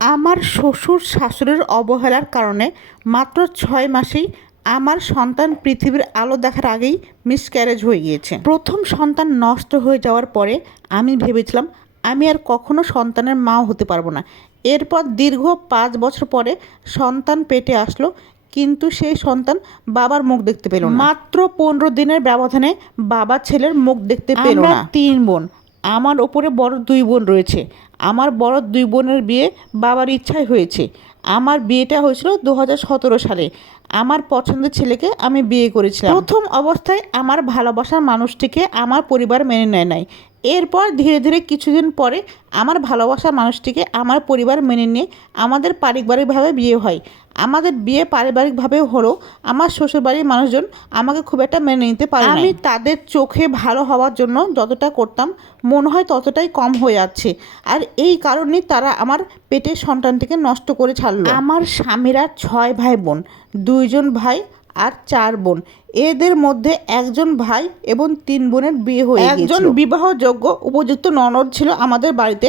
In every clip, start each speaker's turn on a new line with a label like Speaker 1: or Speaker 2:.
Speaker 1: আমার শ্বশুর শাশুড়ির অবহেলার কারণে মাত্র ছয় মাসেই আমার সন্তান পৃথিবীর আলো দেখার আগেই মিসক্যারেজ হয়ে গিয়েছে। প্রথম সন্তান নষ্ট হয়ে যাওয়ার পরে আমি ভেবেছিলাম আমি আর কখনো সন্তানের মাও হতে পারব না। এরপর দীর্ঘ পাঁচ বছর পরে সন্তান পেটে আসলো কিন্তু সেই সন্তান বাবার মুখ দেখতে পেল মাত্র পনেরো দিনের ব্যবধানে বাবা ছেলের মুখ দেখতে পেল না। তিন বোন। আমার ওপরে বড় দুই বোন রয়েছে। আমার বড় দুই বোনের বিয়ে বাবার ইচ্ছায় হয়েছে। আমার বিয়েটা হয়েছিল দু হাজার সতেরো সালে। আমার পছন্দের ছেলেকে আমি বিয়ে করেছিলাম। প্রথম অবস্থায় আমার ভালোবাসার মানুষটিকে আমার পরিবার মেনে নেয় নাই। এরপর ধীরে ধীরে কিছুদিন পরে আমার ভালোবাসার মানুষটিকে আমার পরিবার মেনে নিয়ে আমাদের পারিবারিকভাবে বিয়ে হয়। আমাদের বিয়ে পারিবারিকভাবে হলেও আমার শ্বশুরবাড়ির মানুষজন আমাকে খুব একটা মেনে নিতে পারে আমি তাদের চোখে ভালো হওয়ার জন্য যতটা করতাম, মনে হয় ততটাই কম হয়ে যাচ্ছে। আর এই কারণেই তারা আমার পেটের সন্তানটিকে নষ্ট করে ছাড়লো। আমার স্বামীরা ছয় ভাই বোন, দুইজন ভাই আর চার বোন। এদের মধ্যে একজন ভাই এবং তিন বোনের বিয়ে হয়ে একজন বিবাহযোগ্য উপযুক্ত ননদ ছিল আমাদের বাড়িতে।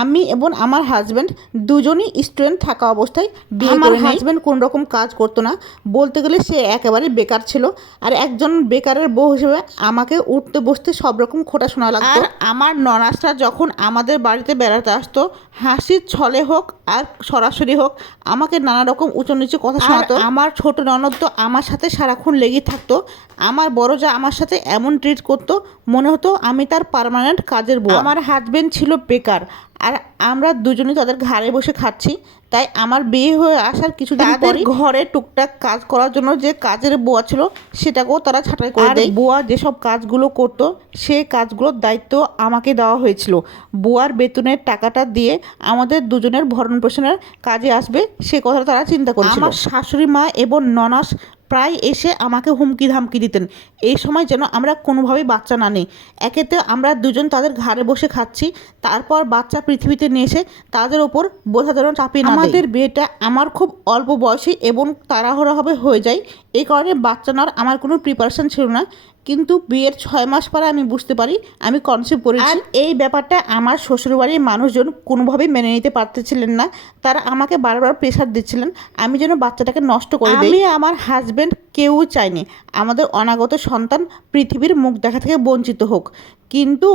Speaker 1: আমি এবং আমার হাজব্যান্ড দুজনই স্টুডেন্ট থাকা অবস্থায় বিয়ে আমার হাজব্যান্ড কোন রকম কাজ করতো না। বলতে গেলে সে একেবারে বেকার ছিল। আর একজন বেকারের বউ হিসেবে আমাকে উঠতে বসতে সব রকম খোটা শোনা লাগতো। আর আমার ননাসরা যখন আমাদের বাড়িতে বেড়াতে আসতো হাসির ছলে হোক আর সরাসরি হোক আমাকে নানা রকম উঁচু নিচু কথা শোনাতো। আমার ছোট ননদ তো আমার সাথে সারাক্ষণ লেগেই থাকতো। আমার বড় যা আমার সাথে এমন ট্রিট করতো মনে হতো আমি তার পার্মানেন্ট কাজের বউ আমার হাজবেন্ড ছিল বেকার আর আমরা দুজনেই তাদের ঘাড়ে বসে খাচ্ছি। তাই আমার বিয়ে হয়ে আসার কিছুদিন পরে ঘরে টুকটাক কাজ করার জন্য যে কাজের বুয়া ছিল সেটাকেও তারা ছাঁটাই করে দেয়। বুয়া যেসব কাজগুলো করতো সে কাজগুলোর দায়িত্ব আমাকে দেওয়া হয়েছিল। বুয়ার বেতনের টাকাটা দিয়ে আমাদের দুজনের ভরণ পোষণের কাজে আসবে সে কথা তারা চিন্তা করেছিল। আমার শাশুড়ি মা এবং ননাস প্রায় এসে আমাকে হুমকি ধামকি দিতেন। এই সময় যেন আমরা কোনোভাবেই বাচ্চা না নেই। একেতে আমরা দুজন তাদের ঘাড়ে বসে খাচ্ছি, তারপর বাচ্চা পৃথিবীতে নিয়ে এসে তাদের ওপর বোঝা যেন চাপিয়ে আমাদের বিয়েটা আমার খুব অল্প বয়সী এবং তাড়াহুড়োভাবে হয়ে যায়। এই কারণে বাচ্চা নেওয়ার আমার কোনো প্রিপারেশন ছিল না। কিন্তু বিয়ের ছয় মাস পরে আমি বুঝতে পারি আমি কনসেপ্ট করেছি। আর এই ব্যাপারটা আমার শ্বশুরবাড়ির মানুষজন কোনোভাবেই মেনে নিতে পারতেছিলেন না। তারা আমাকে বারবার প্রেশার দিচ্ছিলেন আমি যেন বাচ্চাটাকে নষ্ট করে দিই। আমি আমার হাজব্যান্ড কেউ চাইনি আমাদের অনাগত সন্তান পৃথিবীর মুখ দেখা থেকে বঞ্চিত হোক। কিন্তু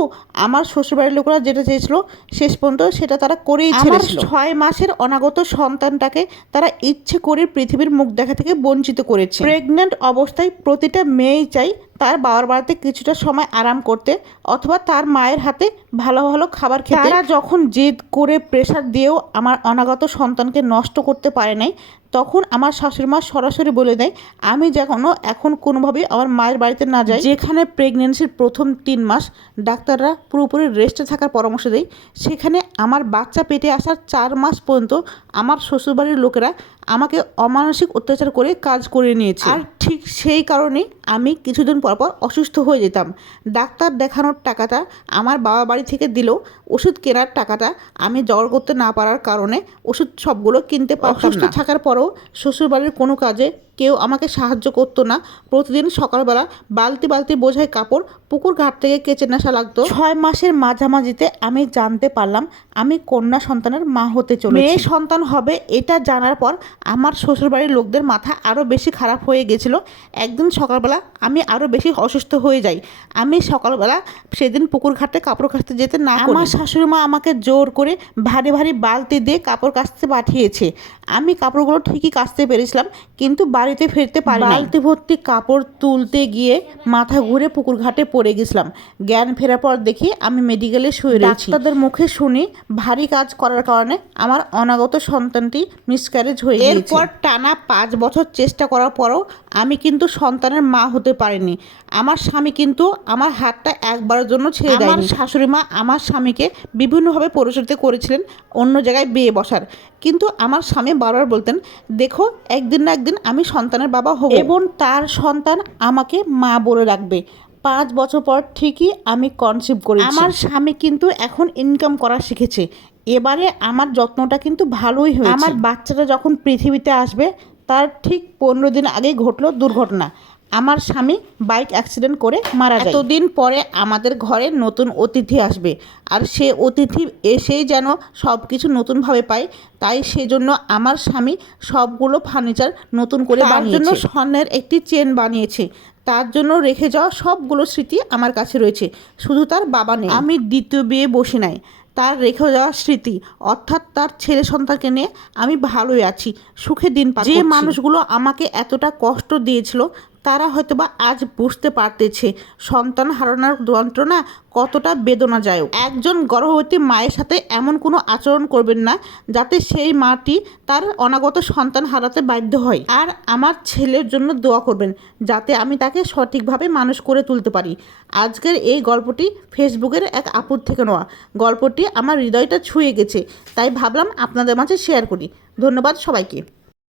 Speaker 1: আমার শ্বশুরবাড়ির লোকেরা যেটা চেয়েছিল শেষ পর্যন্ত সেটা তারা করেই ছেড়েছিল। ছয় মাসের অনাগত সন্তানটাকে তারা ইচ্ছে করে পৃথিবীর মুখ দেখা থেকে বঞ্চিত করেছে। প্রেগন্যান্ট অবস্থায় প্রতিটা মেয়েই চাই তার বাবার বাড়িতে কিছুটা সময় আরাম করতে অথবা তার মায়ের হাতে ভালো ভালো খাবার খেতে। তারা যখন জেদ করে প্রেশার দিয়েও আমার অনাগত সন্তানকে নষ্ট করতে পারে নাই তখন আমার শাশুড়ি মা সরাসরি বলে দেয়, আমি যেন এখন কোনোভাবেই আমার মায়ের বাড়িতে না যাই। যেখানে প্রেগনেন্সির প্রথম তিন মাস ডাক্তাররা পুরোপুরি রেস্টে থাকার পরামর্শ দেয়। সেখানে আমার বাচ্চা পেটে আসার চার মাস পর্যন্ত আমার শ্বশুরবাড়ির লোকেরা আমাকে অমানসিক অত্যাচার করে কাজ করে নিয়েছে। আর ঠিক সেই কারণেই আমি কিছুদিন পর পর অসুস্থ হয়ে যেতাম। ডাক্তার দেখানোর টাকাটা আমার বাবা বাড়ি থেকে দিলেও ওষুধ কেনার টাকাটা আমি জোগাড় করতে না পারার কারণে ওষুধ সবগুলো কিনতে পারতাম না। থাকার পরও শ্বশুরবাড়ির কোনো কাজে কেউ আমাকে সাহায্য করতো না। প্রতিদিন সকালবেলা বালতি বালতি বোঝাই কাপড় পুকুর ঘাট থেকে কেচে নেশা লাগতো। ছয় মাসের মাঝামাঝিতে আমি জানতে পারলাম আমি কন্যা সন্তানের মা হতে চলে মেয়ে সন্তান হবে এটা জানার পর আমার শ্বশুরবাড়ির লোকদের মাথা আরও বেশি খারাপ হয়ে গেছিল। একদিন সকালবেলা আমি আরও বেশি অসুস্থ হয়ে যাই। আমি সকালবেলা সেদিন পুকুর ঘাটে কাপড় কাচতে যেতে না আমার শাশুড়ি মা আমাকে জোর করে ভারী ভারী বালতি দিয়ে কাপড় কাচতে পাঠিয়েছে। আমি কাপড়গুলো ঠিকই কাচতে পেরেছিলাম কিন্তু বাড়িতে ফিরতে পারি বালতি ভর্তি কাপড় তুলতে গিয়ে মাথা ঘুরে পুকুর ঘাটে পড়ে গেছিলাম। জ্ঞান ফেরার পর দেখি আমি মেডিকেলে শুয়ে রয়েছি। ডাক্তারদের মুখে শুনি ভারী কাজ করার কারণে আমার অনাগত সন্তানটি মিসক্যারেজ হয়ে এরপর টানা পাঁচ বছর চেষ্টা করার পরও আমি কিন্তু সন্তানের মা হতে পারিনি। আমার স্বামী কিন্তু আমার হাতটা একবারের জন্য ছেড়ে দেয় আমার শাশুড়ি মা আমার স্বামীকে বিভিন্নভাবে পরিচালিত করেছিলেন অন্য জায়গায় বিয়ে বসার। কিন্তু আমার স্বামী বারবার বলতেন দেখো একদিন না একদিন আমি সন্তানের বাবা হব। এবং তার সন্তান আমাকে মা বলে রাখবে। পাঁচ বছর পর ঠিকই আমি কনসিভ করি আমার স্বামী কিন্তু এখন ইনকাম করা শিখেছে। এবারে আমার যত্নটা কিন্তু ভালোই হয়েছে। আমার বাচ্চাটা যখন পৃথিবীতে আসবে তার ঠিক পনেরো দিন আগেই ঘটলো দুর্ঘটনা। আমার স্বামী বাইক অ্যাক্সিডেন্ট করে মারা যায়। এতদিন পরে আমাদের ঘরে নতুন অতিথি আসবে আর সে অতিথি এসেই যেন সব কিছু নতুনভাবে পায়। তাই সেজন্য আমার স্বামী সবগুলো ফার্নিচার নতুন করে
Speaker 2: তার
Speaker 1: জন্য স্বর্ণের একটি চেন বানিয়েছে। তার জন্য রেখে যাওয়া সবগুলো স্মৃতি আমার কাছে রয়েছে। শুধু তার বাবা নেই। আমি দ্বিতীয় বিয়ে বসে নাই। তার রেখে যাওয়া স্মৃতি অর্থাৎ তার ছেলে সন্তানকে নিয়ে আমি ভালোই আছি সুখে দিন যে মানুষগুলো আমাকে এতটা কষ্ট দিয়েছিল তারা হয়তোবা আজ বুঝতে পারতেছে সন্তান হারানোর যন্ত্রণা কতটা বেদনাদায়ক। একজন গর্ভবতী মায়ের সাথে এমন কোনো আচরণ করবেন না যাতে সেই মাটি তার অনাগত সন্তান হারাতে বাধ্য হয়। আর আমার ছেলের জন্য দোয়া করবেন যাতে আমি তাকে সঠিকভাবে মানুষ করে তুলতে পারি। আজকের এই গল্পটি ফেসবুকের এক আপুর থেকে নেওয়া। গল্পটি আমার হৃদয়টা ছুঁয়ে গেছে, তাই ভাবলাম আপনাদের মাঝে শেয়ার করি। ধন্যবাদ সবাইকে।